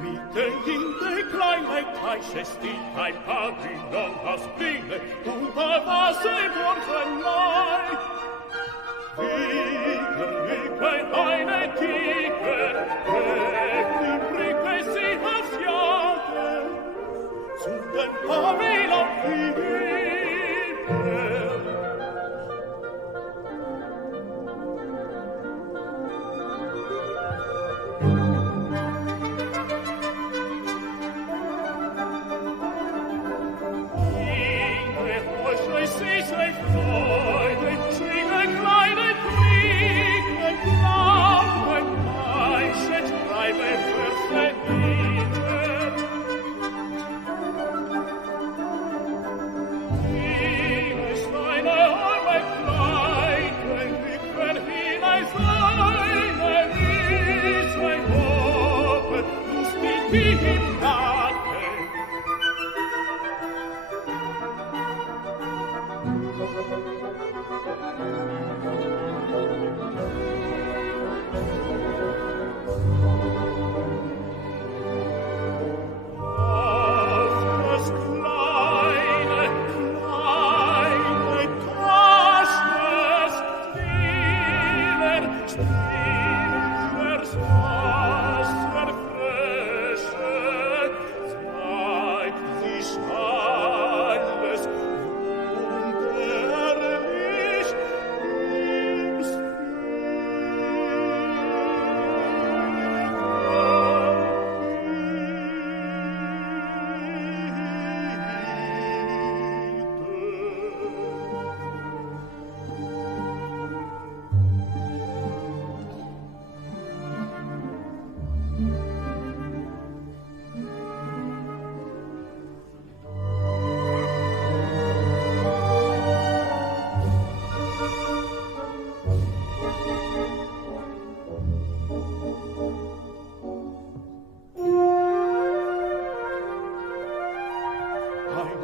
Mitten in der kleinen Teiche steht ein Pavillon aus Biene, unter Wasser Borchenlei. Wieder liegt eine Tiger, die Brücke sie als Jahre, zu dem Pavillon wieder.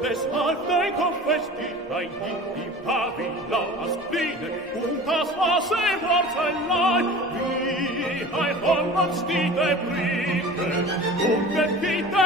Deshalb dein Kopf steht ein im Pavillon aus Biene und das Wasser war sein Leid, wie ein Horn steht der Brücke und der Gitter